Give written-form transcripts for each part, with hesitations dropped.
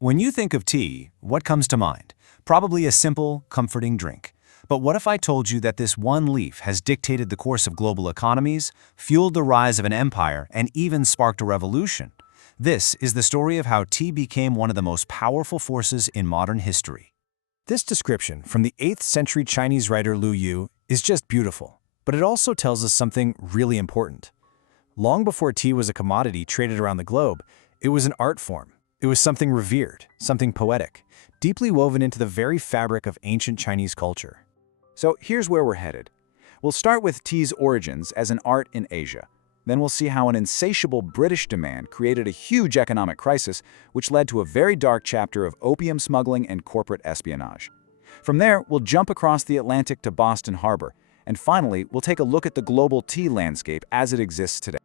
When you think of tea, what comes to mind? Probably a simple, comforting drink. But what if I told you that this one leaf has dictated the course of global economies, fueled the rise of an empire, and even sparked a revolution? This is the story of how tea became one of the most powerful forces in modern history. This description from the 8th century Chinese writer Lu Yu is just beautiful, but it also tells us something really important. Long before tea was a commodity traded around the globe, it was an art form. It was something revered, something poetic, deeply woven into the very fabric of ancient Chinese culture. So here's where we're headed. We'll start with tea's origins as an art in Asia. Then we'll see how an insatiable British demand created a huge economic crisis, which led to a very dark chapter of opium smuggling and corporate espionage. From there, we'll jump across the Atlantic to Boston Harbor, and finally, we'll take a look at the global tea landscape as it exists today.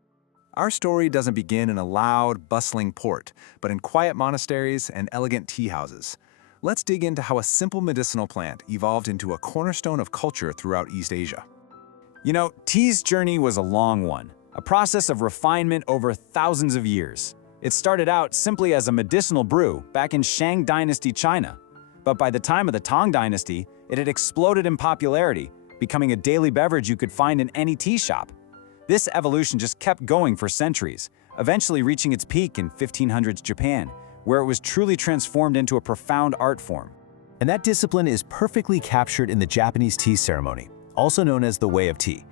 Our story doesn't begin in a loud, bustling port, but in quiet monasteries and elegant tea houses. Let's dig into how a simple medicinal plant evolved into a cornerstone of culture throughout East Asia. You know, tea's journey was a long one, a process of refinement over thousands of years. It started out simply as a medicinal brew back in Shang Dynasty China. But by the time of the Tang Dynasty, it had exploded in popularity, becoming a daily beverage you could find in any tea shop. This evolution just kept going for centuries, eventually reaching its peak in 1500s Japan, where it was truly transformed into a profound art form. And that discipline is perfectly captured in the Japanese tea ceremony, also known as the Way of Tea.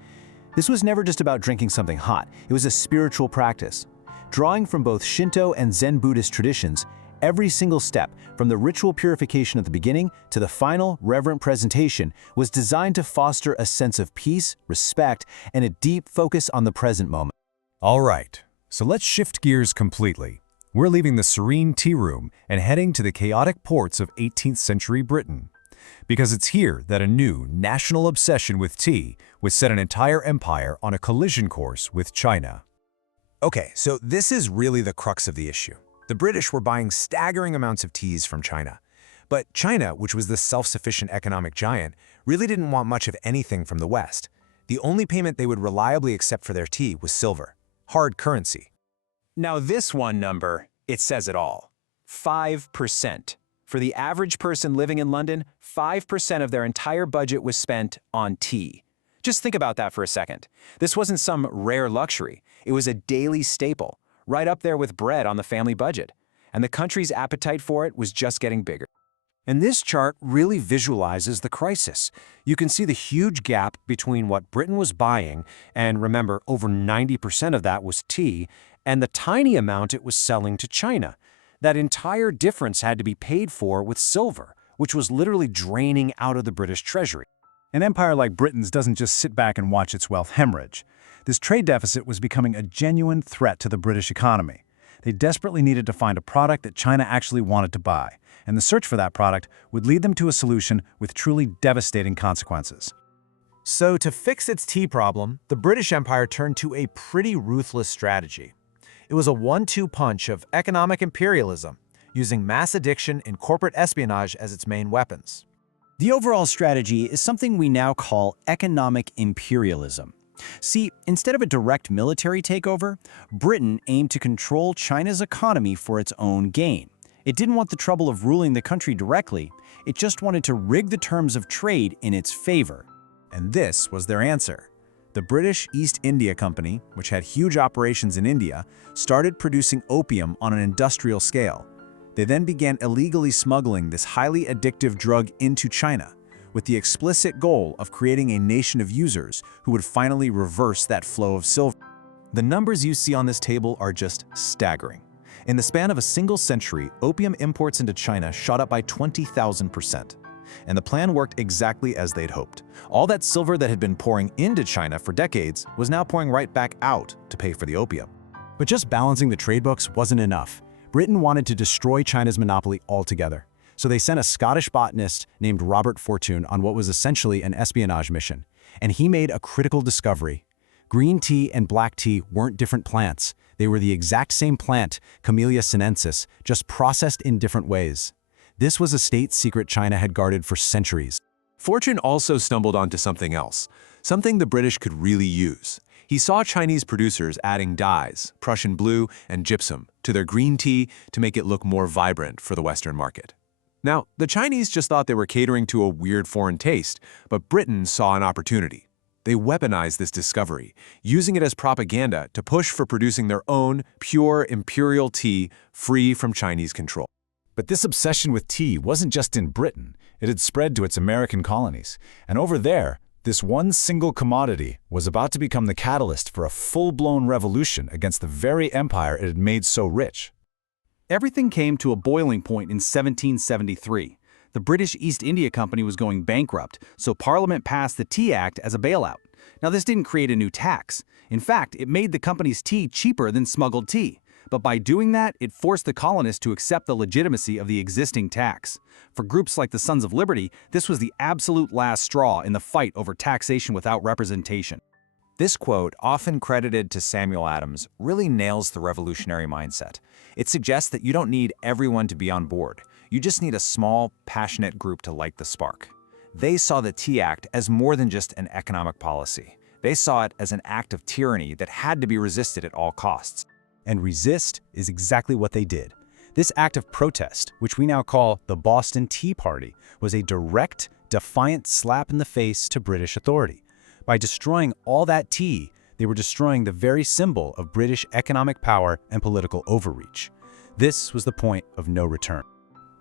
This was never just about drinking something hot, it was a spiritual practice. Drawing from both Shinto and Zen Buddhist traditions, every single step, from the ritual purification at the beginning to the final, reverent presentation, was designed to foster a sense of peace, respect, and a deep focus on the present moment. All right, so let's shift gears completely. We're leaving the serene tea room and heading to the chaotic ports of 18th century Britain. Because it's here that a new national obsession with tea would set an entire empire on a collision course with China. Okay, so this is really the crux of the issue. The British were buying staggering amounts of teas from China. But China, which was the self-sufficient economic giant, really didn't want much of anything from the West. The only payment they would reliably accept for their tea was silver, hard currency. Now this one number, it says it all. 5%. For the average person living in London, 5% of their entire budget was spent on tea. Just think about that for a second. This wasn't some rare luxury. It was a daily staple, right up there with bread on the family budget. And the country's appetite for it was just getting bigger. And this chart really visualizes the crisis. You can see the huge gap between what Britain was buying, and remember, over 90% of that was tea, and the tiny amount it was selling to China. That entire difference had to be paid for with silver, which was literally draining out of the British treasury. An empire like Britain's doesn't just sit back and watch its wealth hemorrhage. This trade deficit was becoming a genuine threat to the British economy. They desperately needed to find a product that China actually wanted to buy, and the search for that product would lead them to a solution with truly devastating consequences. So to fix its tea problem, the British Empire turned to a pretty ruthless strategy. It was a 1-2 punch of economic imperialism, using mass addiction and corporate espionage as its main weapons. The overall strategy is something we now call economic imperialism. See, instead of a direct military takeover, Britain aimed to control China's economy for its own gain. It didn't want the trouble of ruling the country directly, it just wanted to rig the terms of trade in its favor. And this was their answer. The British East India Company, which had huge operations in India, started producing opium on an industrial scale. They then began illegally smuggling this highly addictive drug into China, with the explicit goal of creating a nation of users who would finally reverse that flow of silver. The numbers you see on this table are just staggering. In the span of a single century, opium imports into China shot up by 20,000%. And the plan worked exactly as they'd hoped. All that silver that had been pouring into China for decades was now pouring right back out to pay for the opium. But just balancing the trade books wasn't enough. Britain wanted to destroy China's monopoly altogether. So they sent a Scottish botanist named Robert Fortune on what was essentially an espionage mission. And he made a critical discovery. Green tea and black tea weren't different plants. They were the exact same plant, Camellia sinensis, just processed in different ways. This was a state secret China had guarded for centuries. Fortune also stumbled onto something else, something the British could really use. He saw Chinese producers adding dyes, Prussian blue and gypsum, to their green tea to make it look more vibrant for the Western market. Now, the Chinese just thought they were catering to a weird foreign taste, but Britain saw an opportunity. They weaponized this discovery, using it as propaganda to push for producing their own pure imperial tea free from Chinese control. But this obsession with tea wasn't just in Britain. It had spread to its American colonies. And over there, this one single commodity was about to become the catalyst for a full-blown revolution against the very empire it had made so rich. Everything came to a boiling point in 1773. The British East India Company was going bankrupt, so Parliament passed the Tea Act as a bailout. Now, this didn't create a new tax. In fact, it made the company's tea cheaper than smuggled tea. But by doing that, it forced the colonists to accept the legitimacy of the existing tax. For groups like the Sons of Liberty, this was the absolute last straw in the fight over taxation without representation. This quote, often credited to Samuel Adams, really nails the revolutionary mindset. It suggests that you don't need everyone to be on board. You just need a small, passionate group to light the spark. They saw the Tea Act as more than just an economic policy. They saw it as an act of tyranny that had to be resisted at all costs. And resist is exactly what they did. This act of protest, which we now call the Boston Tea Party, was a direct, defiant slap in the face to British authority. By destroying all that tea, they were destroying the very symbol of British economic power and political overreach. This was the point of no return.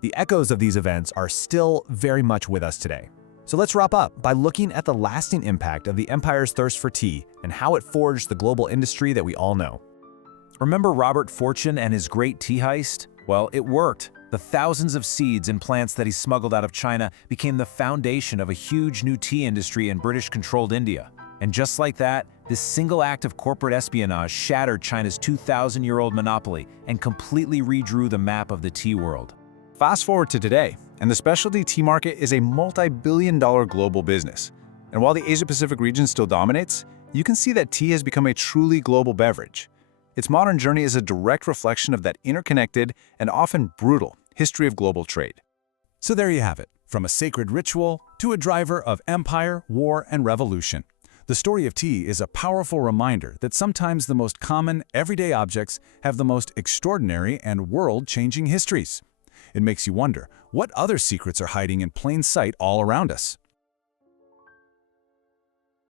The echoes of these events are still very much with us today. So let's wrap up by looking at the lasting impact of the empire's thirst for tea and how it forged the global industry that we all know. Remember Robert Fortune and his great tea heist? Well, it worked. The thousands of seeds and plants that he smuggled out of China became the foundation of a huge new tea industry in British-controlled India. And just like that, this single act of corporate espionage shattered China's 2,000-year-old monopoly and completely redrew the map of the tea world. Fast forward to today, and the specialty tea market is a multi-billion-dollar global business. And while the Asia-Pacific region still dominates, you can see that tea has become a truly global beverage. Its modern journey is a direct reflection of that interconnected and often brutal history of global trade. So there you have it, from a sacred ritual to a driver of empire, war, and revolution. The story of tea is a powerful reminder that sometimes the most common, everyday objects have the most extraordinary and world-changing histories. It makes you wonder, what other secrets are hiding in plain sight all around us?